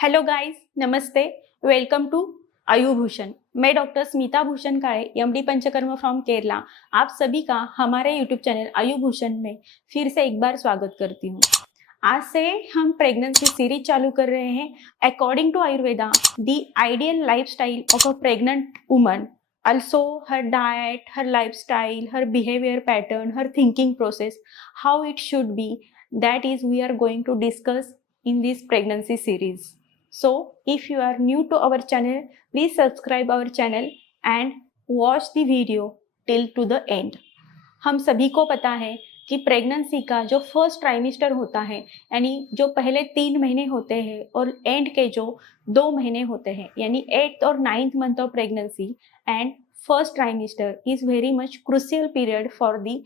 Hello guys, नमस्ते। Welcome to Ayubhushan. मैं doctor Smita Bhushan Kale, MD Panchakarma from Kerala, आप सभी का हमारे यूट्यूब चैनल आयुभूषण में फिर से एक बार स्वागत करती हूँ। आज से हम प्रेगनेंसी सीरीज चालू कर रहे हैं। According to Ayurveda, the ideal lifestyle of a pregnant woman, also her diet, her lifestyle, her behavior pattern, her thinking process, how it should be, that is we are going to discuss in this pregnancy series. So if you are new to our channel, please subscribe our channel and watch the video till to the end. हम सभी को पता है कि pregnancy का जो first trimester होता है, यानी जो पहले 3 महीने होते हैं और एंड के जो 2 महीने होते हैं, यानी 8th और 9th month of pregnancy and first trimester is very much crucial period for the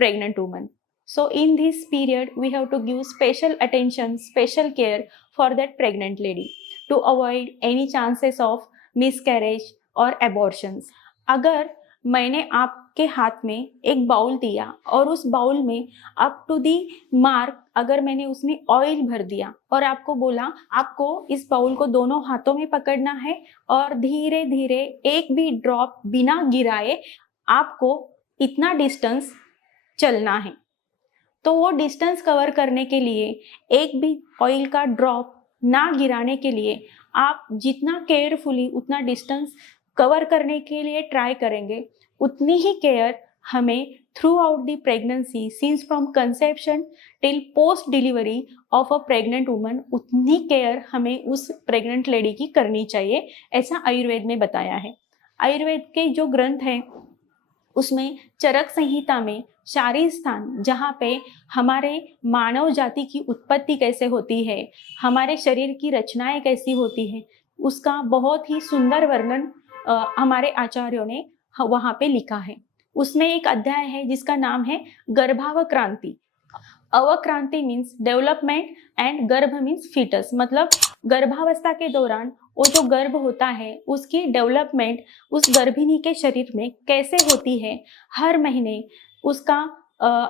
pregnant woman. So in this period we have to give special attention, special care for that pregnant lady to avoid any chances of miscarriage or abortions. अगर मैंने आपके हाथ में एक bowl दिया और उस bowl में अप टू दी मार्क अगर मैंने उसमें ऑयल भर दिया और आपको बोला आपको इस बाउल को दोनों हाथों में पकड़ना है और धीरे धीरे एक भी ड्रॉप बिना गिराए आपको इतना डिस्टेंस चलना है, तो वो डिस्टेंस कवर करने के लिए एक भी ऑयल का ड्रॉप ना गिराने के लिए आप जितना केयरफुली उतना डिस्टेंस कवर करने के लिए ट्राई करेंगे, उतनी ही केयर हमें through out the pregnancy since from conception till post delivery of a pregnant woman, उतनी केयर हमें उस प्रेग्नेंट लेडी की करनी चाहिए, ऐसा आयुर्वेद में बताया है। आयुर्वेद के जो ग्रंथ हैं उसमें चरक संहिता में शारीर स्थान, जहाँ पे हमारे मानव जाति की उत्पत्ति कैसे होती है, हमारे शरीर की रचनाएं कैसी होती है, उसका बहुत ही सुंदर वर्णन हमारे आचार्यों ने वहाँ पे लिखा है। उसमें एक अध्याय है जिसका नाम है गर्भावक्रांति। अवक्रांति मीन्स डेवलपमेंट एंड गर्भ मीन्स फीटस, मतलब गर्भावस्था के दौरान वो जो गर्भ होता है उसकी डेवलपमेंट उस गर्भिणी के शरीर में कैसे होती है, हर महीने उसका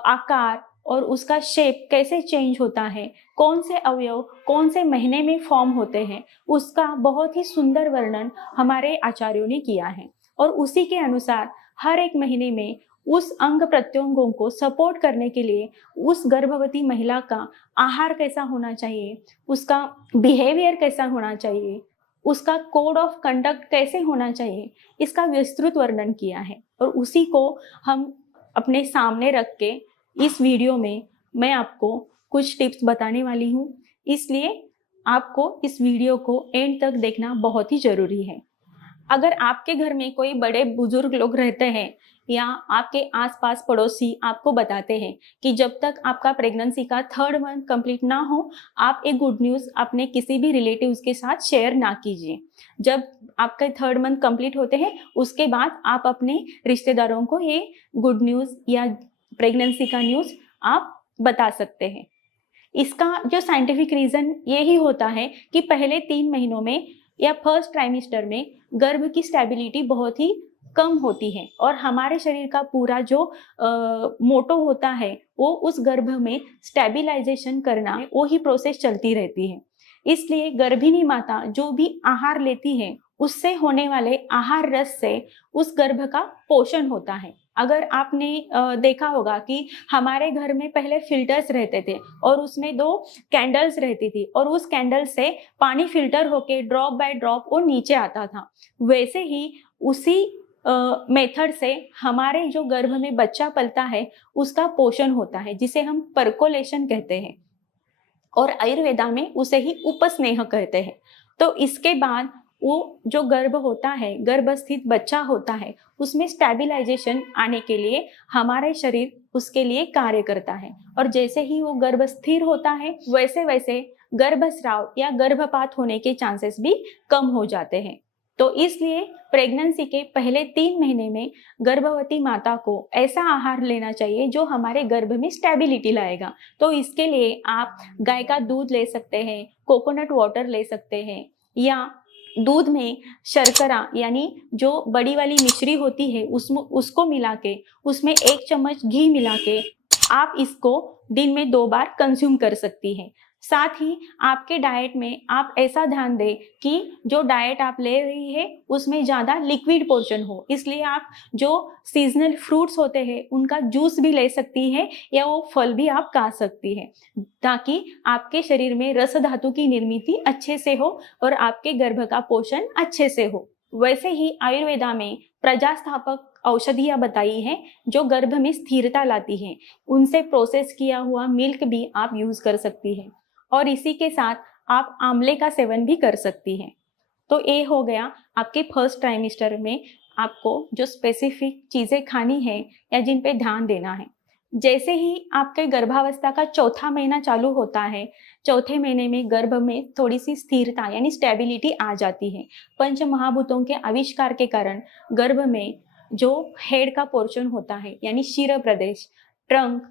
आकार और उसका शेप कैसे चेंज होता है, कौन से अवयव कौन से महीने में फॉर्म होते हैं, उसका बहुत ही सुंदर वर्णन हमारे आचार्यों ने किया है। और उसी के अनुसार हर एक महीने में उस अंग प्रत्यंगों को सपोर्ट करने के लिए उस गर्भवती महिला का आहार कैसा होना चाहिए, उसका बिहेवियर कैसा होना चाहिए, उसका कोड ऑफ कंडक्ट कैसे होना चाहिए, इसका विस्तृत वर्णन किया है। और उसी को हम अपने सामने रख के इस वीडियो में मैं आपको कुछ टिप्स बताने वाली हूँ, इसलिए आपको इस वीडियो को एंड तक देखना बहुत ही ज़रूरी है। अगर आपके घर में कोई बड़े बुजुर्ग लोग रहते हैं या आपके आसपास पड़ोसी आपको बताते हैं कि जब तक आपका प्रेगनेंसी का 3rd मंथ कंप्लीट ना हो, आप एक गुड न्यूज़ अपने किसी भी रिलेटिव्स के साथ शेयर ना कीजिए। जब आपके 3rd मंथ कंप्लीट होते हैं उसके बाद आप अपने रिश्तेदारों को ये गुड न्यूज़ या प्रेगनेंसी का न्यूज़ आप बता सकते हैं। इसका जो साइंटिफिक रीज़न यही होता है कि पहले 3 महीनों में या फर्स्ट ट्राइमेस्टर में गर्भ की स्टेबिलिटी बहुत ही कम होती है और हमारे शरीर का पूरा जो मोटो होता है वो उस गर्भ में स्टेबिलाइजेशन करना, वो ही प्रोसेस चलती रहती है। इसलिए गर्भिणी माता जो भी आहार लेती है उससे होने वाले आहार रस से उस गर्भ का पोषण होता है। अगर आपने देखा होगा कि हमारे घर में पहले फिल्टर्स रहते थे और उसमें 2 कैंडल्स रहती थी और उस कैंडल से पानी फिल्टर होके ड्रॉप बाय ड्रॉप वो नीचे आता था, वैसे ही उसी मेथड से हमारे जो गर्भ में बच्चा पलता है उसका पोषण होता है, जिसे हम परकोलेशन कहते हैं और आयुर्वेदा में उसे ही उपस्नेह कहते हैं। तो इसके बाद वो जो गर्भ होता है, गर्भस्थित बच्चा होता है, उसमें स्टेबिलाइजेशन आने के लिए हमारे शरीर उसके लिए कार्य करता है और जैसे ही वो गर्भ स्थिर होता है वैसे वैसे गर्भस्राव या गर्भपात होने के चांसेस भी कम हो जाते हैं। तो इसलिए प्रेगनेंसी के पहले 3 महीने में गर्भवती माता को ऐसा आहार लेना चाहिए जो हमारे गर्भ में स्टेबिलिटी लाएगा। तो इसके लिए आप गाय का दूध ले सकते हैं, कोकोनट वाटर ले सकते हैं या दूध में शर्करा यानी जो बड़ी वाली मिश्री होती है उसको मिला के उसमें 1 चम्मच घी मिला के आप इसको दिन में 2 बार कंज्यूम कर सकती हैं। साथ ही आपके डाइट में आप ऐसा ध्यान दें कि जो डाइट आप ले रही है उसमें ज़्यादा लिक्विड पोर्शन हो, इसलिए आप जो सीजनल फ्रूट्स होते हैं उनका जूस भी ले सकती है या वो फल भी आप खा सकती है, ताकि आपके शरीर में रस धातु की निर्मित अच्छे से हो और आपके गर्भ का पोषण अच्छे से हो। वैसे ही आयुर्वेदा में प्रजास्थापक औषधियाँ बताई हैं जो गर्भ में स्थिरता लाती हैं, उनसे प्रोसेस किया हुआ मिल्क भी आप यूज़ कर सकती हैं और इसी के साथ आप आंवले का सेवन भी कर सकती हैं। तो ये हो गया आपके फर्स्ट ट्राइमेस्टर में आपको जो स्पेसिफिक चीज़ें खानी है या जिन पे ध्यान देना है। जैसे ही आपके गर्भावस्था का चौथा महीना चालू होता है, चौथे महीने में गर्भ में थोड़ी सी स्थिरता यानी स्टेबिलिटी आ जाती है। पंच महाभूतों के आविष्कार के कारण गर्भ में जो हेड का पोर्शन होता है यानी शीर प्रदेश, ट्रंक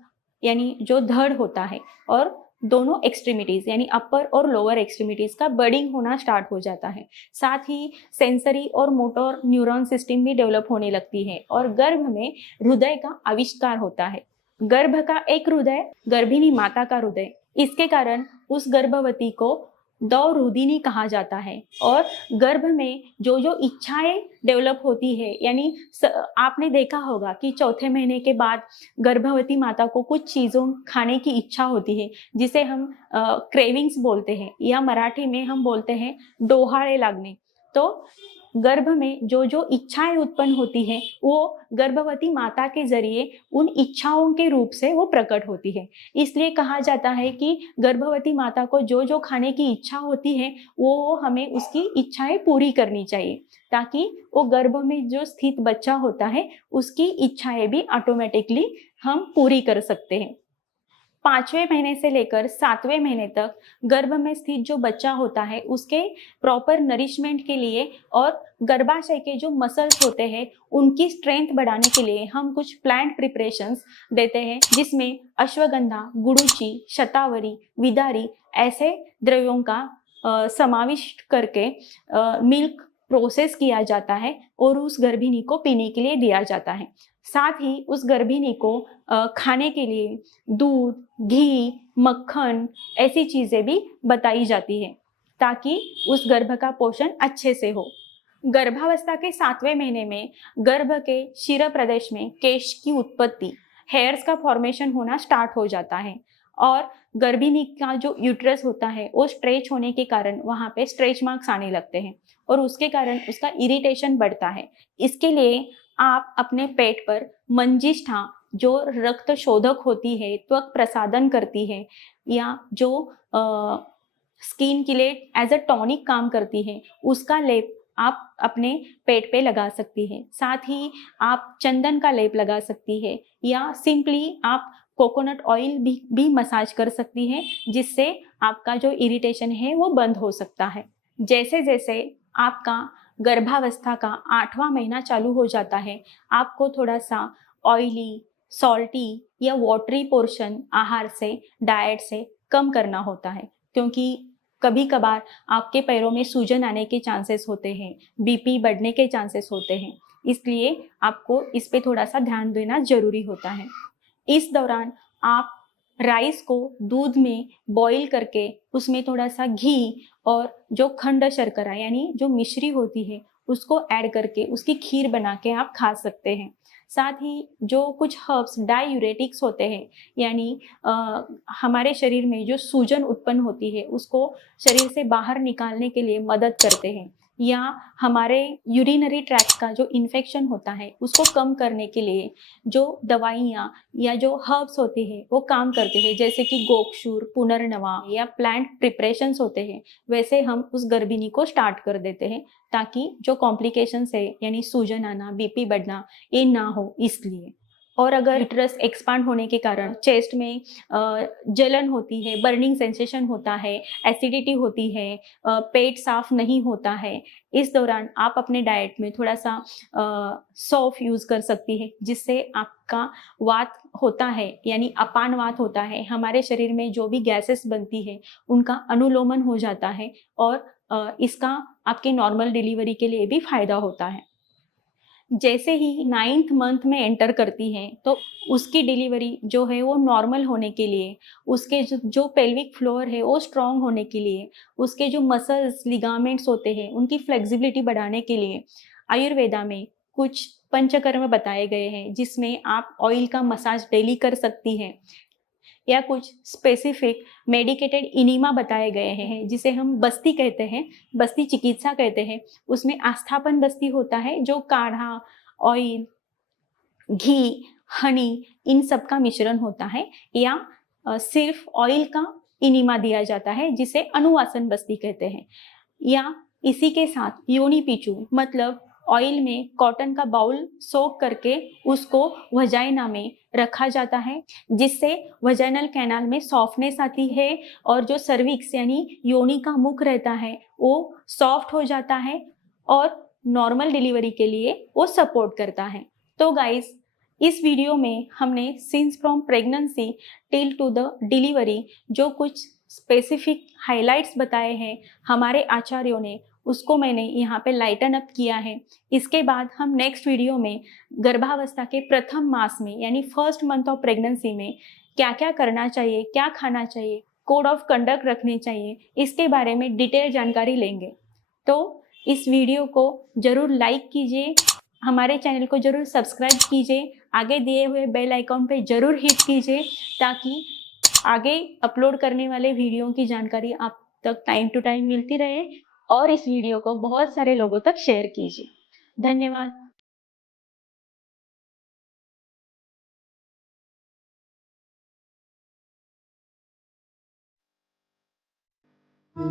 यानी जो धड़ होता है और दोनों एक्सट्रीमिटीज यानी अपर और लोअर एक्सट्रीमिटीज का बडिंग होना स्टार्ट हो जाता है। साथ ही सेंसरी और मोटर न्यूरॉन सिस्टम भी डेवलप होने लगती है और गर्भ में हृदय का आविष्कार होता है। गर्भ का एक हृदय, गर्भिणी माता का हृदय, इसके कारण उस गर्भवती को दौरुदिनी कहा जाता है। और गर्भ में जो जो इच्छाएं डेवलप होती है यानी आपने देखा होगा कि चौथे महीने के बाद गर्भवती माता को कुछ चीज़ों खाने की इच्छा होती है जिसे हम क्रेविंग्स बोलते हैं या मराठी में हम बोलते हैं डोहाळे लागणे। तो गर्भ में जो जो इच्छाएं उत्पन्न होती हैं वो गर्भवती माता के जरिए उन इच्छाओं के रूप से वो प्रकट होती है। इसलिए कहा जाता है कि गर्भवती माता को जो जो खाने की इच्छा होती है वो हमें उसकी इच्छाएं पूरी करनी चाहिए, ताकि वो गर्भ में जो स्थित बच्चा होता है उसकी इच्छाएं भी ऑटोमेटिकली हम पूरी कर सकते हैं। 5वें महीने से लेकर 7वें महीने तक गर्भ में स्थित जो बच्चा होता है उसके प्रॉपर नरिशमेंट के लिए और गर्भाशय के जो मसल्स होते हैं उनकी स्ट्रेंथ बढ़ाने के लिए हम कुछ प्लांट प्रिपरेशंस देते हैं, जिसमें अश्वगंधा, गुड़ूची, शतावरी, विदारी ऐसे द्रव्यों का समाविष्ट करके मिल्क प्रोसेस किया जाता है और उस गर्भिणी को पीने के लिए दिया जाता है। साथ ही उस गर्भिणी को खाने के लिए दूध, घी, मक्खन ऐसी चीज़ें भी बताई जाती है ताकि उस गर्भ का पोषण अच्छे से हो। गर्भावस्था के 7वें महीने में गर्भ के शीर प्रदेश में केश की उत्पत्ति, हेयर्स का फॉर्मेशन होना स्टार्ट हो जाता है और गर्भिणी का जो यूट्रस होता है वो स्ट्रेच होने के कारण वहाँ पे स्ट्रेच मार्क्स आने लगते हैं और उसके कारण उसका इरिटेशन बढ़ता है। इसके लिए आप अपने पेट पर मंजिष्ठा जो रक्त शोधक होती है, त्वक प्रसादन करती है या जो स्किन के लिए एज अ टॉनिक काम करती है, उसका लेप आप अपने पेट पे लगा सकती है। साथ ही आप चंदन का लेप लगा सकती है या सिंपली आप कोकोनट ऑयल भी मसाज कर सकती है, जिससे आपका जो इरिटेशन है वो बंद हो सकता है। जैसे जैसे आपका गर्भावस्था का 8वां महीना चालू हो जाता है, आपको थोड़ा सा ऑयली, सॉल्टी या वाटरी पोर्शन आहार से, डाइट से कम करना होता है, क्योंकि कभी कभार आपके पैरों में सूजन आने के चांसेस होते हैं, बीपी बढ़ने के चांसेस होते हैं, इसलिए आपको इस पे थोड़ा सा ध्यान देना जरूरी होता है। इस दौरान आप राइस को दूध में बॉईल करके उसमें थोड़ा सा घी और जो खंड शर्करा यानी जो मिश्री होती है उसको ऐड करके उसकी खीर बना के आप खा सकते हैं। साथ ही जो कुछ हर्ब्स डायूरेटिक्स होते हैं यानी हमारे शरीर में जो सूजन उत्पन्न होती है उसको शरीर से बाहर निकालने के लिए मदद करते हैं, या हमारे यूरिनरी ट्रैक्ट का जो इन्फेक्शन होता है उसको कम करने के लिए जो दवाइयाँ या जो हर्ब्स होते हैं वो काम करते हैं, जैसे कि गोक्षूर, पुनर्नवा या प्लांट प्रिपरेशंस होते हैं, वैसे हम उस गर्भिणी को स्टार्ट कर देते हैं ताकि जो कॉम्प्लिकेशंस है यानी सूजन आना, बीपी बढ़ना ये ना हो इसलिए। और अगर यूट्रस एक्सपांड होने के कारण चेस्ट में जलन होती है, बर्निंग सेंसेशन होता है, एसिडिटी होती है, पेट साफ नहीं होता है, इस दौरान आप अपने डाइट में थोड़ा सा सौंफ यूज़ कर सकती है, जिससे आपका वात होता है यानी अपान वात होता है, हमारे शरीर में जो भी गैसेस बनती है उनका अनुलोमन हो जाता है और इसका आपके नॉर्मल डिलीवरी के लिए भी फायदा होता है। जैसे ही 9th मंथ में एंटर करती है तो उसकी डिलीवरी जो है वो नॉर्मल होने के लिए, उसके जो पेल्विक फ्लोर है वो स्ट्रॉन्ग होने के लिए, उसके जो मसल्स लिगामेंट्स होते हैं उनकी फ्लेक्सिबिलिटी बढ़ाने के लिए आयुर्वेदा में कुछ पंचकर्म बताए गए हैं, जिसमें आप ऑयल का मसाज डेली कर सकती हैं, या कुछ स्पेसिफिक मेडिकेटेड इनिमा बताए गए हैं जिसे हम बस्ती कहते हैं, बस्ती चिकित्सा कहते हैं। उसमें आस्थापन बस्ती होता है जो काढ़ा, ऑयल, घी, हनी इन सब का मिश्रण होता है, या सिर्फ ऑयल का इनिमा दिया जाता है जिसे अनुवासन बस्ती कहते हैं। या इसी के साथ योनि पीचू मतलब ऑयल में कॉटन का बाउल सोक करके उसको वजाइना में रखा जाता है, जिससे वजाइनल कैनाल में सॉफ्टनेस आती है और जो सर्विक्स यानी योनि का मुख रहता है वो सॉफ्ट हो जाता है और नॉर्मल डिलीवरी के लिए वो सपोर्ट करता है। तो गाइस, इस वीडियो में हमने since from pregnancy till two the delivery जो कुछ स्पेसिफिक हाइलाइट्स बताए हैं हमारे आचार्यों ने, उसको मैंने यहाँ पे लाइटन अप किया है। इसके बाद हम नेक्स्ट वीडियो में गर्भावस्था के प्रथम मास में यानी फर्स्ट मंथ ऑफ प्रेगनेंसी में क्या क्या करना चाहिए, क्या खाना चाहिए, कोड ऑफ कंडक्ट रखने चाहिए, इसके बारे में डिटेल जानकारी लेंगे। तो इस वीडियो को जरूर लाइक कीजिए, हमारे चैनल को जरूर सब्सक्राइब कीजिए, आगे दिए हुए बेल आइकॉन पे जरूर हिट कीजिए ताकि आगे अपलोड करने वाले वीडियो की जानकारी आप तक टाइम टू टाइम मिलती रहे, और इस वीडियो को बहुत सारे लोगों तक शेयर कीजिए। धन्यवाद।